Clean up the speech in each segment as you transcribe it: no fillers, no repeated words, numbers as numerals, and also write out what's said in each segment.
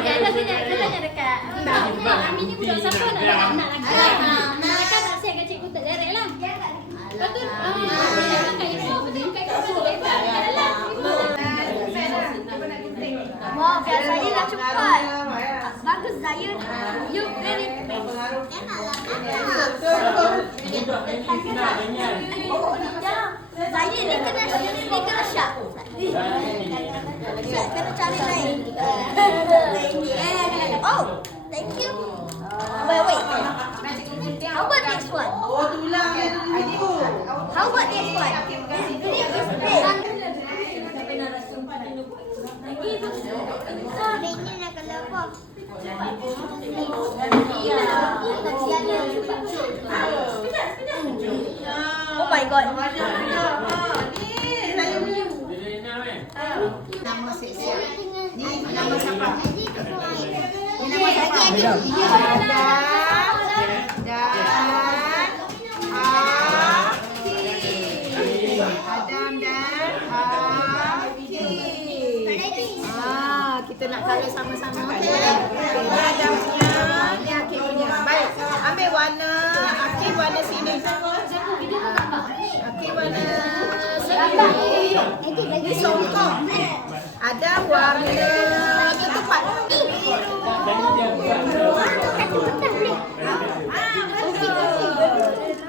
Dia tanya dekat. Amin ni budak siapa nak ada anak lagi. Mereka tak siap kat cikgu tak direct lah. Lepas tu dia cakap kat ibu betul kat ibu lebar kat dalam. Wah, biar saya dah cepat. Bagus Zayan. You very fast. Zayan ni kena syak. Kena cari lain. Oh, thank you. Wait. How about this one? How about this one? Ini nak kelapa. Oh my god. Nama siap. Ni nama siapa? Ni nama siapa? Adam dan Aki. Kita nak colour sama-sama. Okey. Ini Adam punya, ni Aki punya. Baik. Ambil warna Aki warna sini. Aki warna sini. Ini songkok. Ada warna ketupat.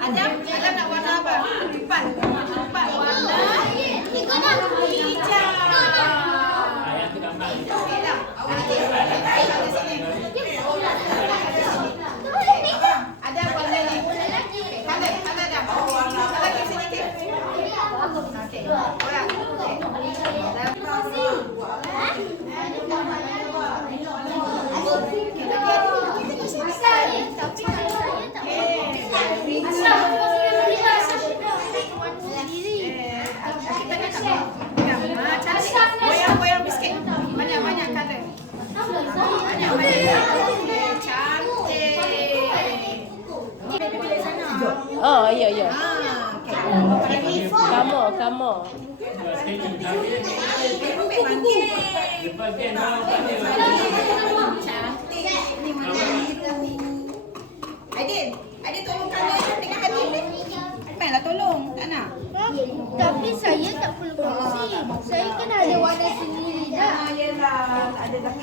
Adam nak warna apa? Ketupat. Ketupat warna hijau. Ada warna ni. Kalau dah. Kalau ke sini ke. Okey. Orang. Goyang biskit. Banyak colour. Oh, ya. Kamu. Adik tolong kalian dengan hati ni. Lah tolong, tak nak. Tapi saya tak perlu kongsi. Saya kan ada warna sendiri dah. Yelah, tak ada dah.